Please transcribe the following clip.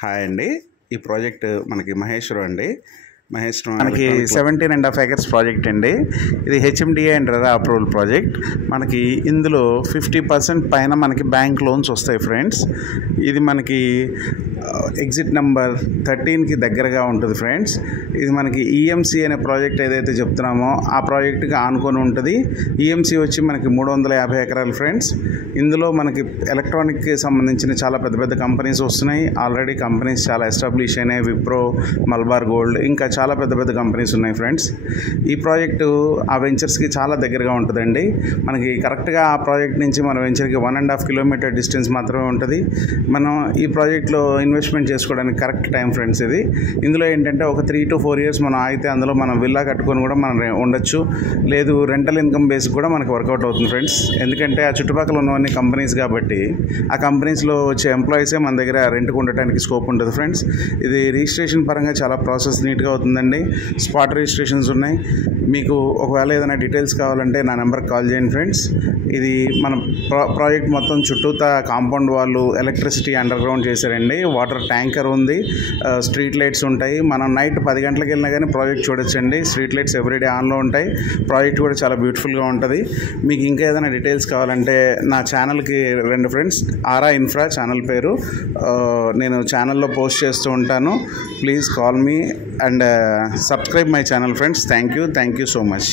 Hi అండి. ఈ project మనకి మహేశ్వరం అండి. మహేశ్వరం మనకి 17.5 acres ప్రాజెక్ట్ అండి. ఇది HMDA and RERA approval project. మనకి ఇందులో 50% పైన మనకి బ్యాంక్ లోన్స్ వస్తాయి ఫ్రెండ్స్. ఇది మనకి ఎగ్జిట్ నెంబర్ 13కి దగ్గరగా ఉంటుంది ఫ్రెండ్స్. ఇది మనకి ఈఎంసీ అనే ప్రాజెక్ట్ ఏదైతే చెప్తున్నామో ఆ ప్రాజెక్ట్కి ఆనుకొని ఉంటుంది. ఈఎంసీ వచ్చి మనకి 350 ఎకరాలు ఫ్రెండ్స్. ఇందులో మనకి ఎలక్ట్రానిక్కి సంబంధించిన చాలా పెద్ద పెద్ద కంపెనీస్ వస్తున్నాయి. ఆల్రెడీ కంపెనీస్ చాలా ఎస్టాబ్లిష్ అయినాయి. విప్రో, మల్బార్ గోల్డ్, ఇంకా చాలా పెద్ద పెద్ద కంపెనీస్ ఉన్నాయి ఫ్రెండ్స్. ఈ ప్రాజెక్టు ఆ వెంచర్స్కి చాలా దగ్గరగా ఉంటుందండి. మనకి కరెక్ట్గా ఆ ప్రాజెక్ట్ నుంచి మన వెంచర్కి 1.5 kilometer డిస్టెన్స్ మాత్రమే ఉంటుంది. మనం ఈ ప్రాజెక్ట్లో ఇన్వెస్ట్మెంట్ చేసుకోవడానికి కరెక్ట్ టైం ఫ్రెండ్స్ ఇది. ఇందులో ఏంటంటే ఒక 3 to 4 years మనం ఆగితే అందులో మనం విల్లా కట్టుకొని కూడా మనం ఉండొచ్చు. లేదు రెంటల్ ఇన్కమ్ బేస్ కూడా మనకు వర్కౌట్ అవుతుంది ఫ్రెండ్స్. ఎందుకంటే ఆ చుట్టుపక్కల ఉన్నవన్నీ కంపెనీస్ కాబట్టి ఆ కంపెనీస్లో వచ్చే ఎంప్లాయీసే మన దగ్గర రెంట్కి ఉండటానికి స్కోప్ ఉంటుంది ఫ్రెండ్స్. ఇది రిజిస్ట్రేషన్ పరంగా చాలా ప్రాసెస్ నీట్గా అవుతుందండి. స్పాట్ రిజిస్ట్రేషన్స్ ఉన్నాయి. మీకు ఒకవేళ ఏదైనా డీటెయిల్స్ కావాలంటే నా నెంబర్కి కాల్ చేయండి ఫ్రెండ్స్. ఇది మన ప్రాజెక్ట్ మొత్తం చుట్టూతా కాంపౌండ్ వాళ్ళు ఎలక్ట్రిసిటీ అండర్ గ్రౌండ్ చేశారండి. వాటర్ ట్యాంకర్ ఉంది, స్ట్రీట్ లైట్స్ ఉంటాయి. మనం నైట్ 10 గంటలకు వెళ్ళినా కానీ ప్రాజెక్ట్ చూడొచ్చండి. స్ట్రీట్ లైట్స్ ఎవ్రీడే ఆన్లో ఉంటాయి. ప్రాజెక్ట్ కూడా చాలా బ్యూటిఫుల్గా ఉంటుంది. మీకు ఇంకా ఏదైనా డీటెయిల్స్ కావాలంటే నా ఛానల్కి రండి ఫ్రెండ్స్. ఆరా ఇన్ఫ్రా ఛానల్ పేరు. నేను ఛానల్లో పోస్ట్ చేస్తూ ఉంటాను. Please call me and subscribe my channel friends. Thank you so much.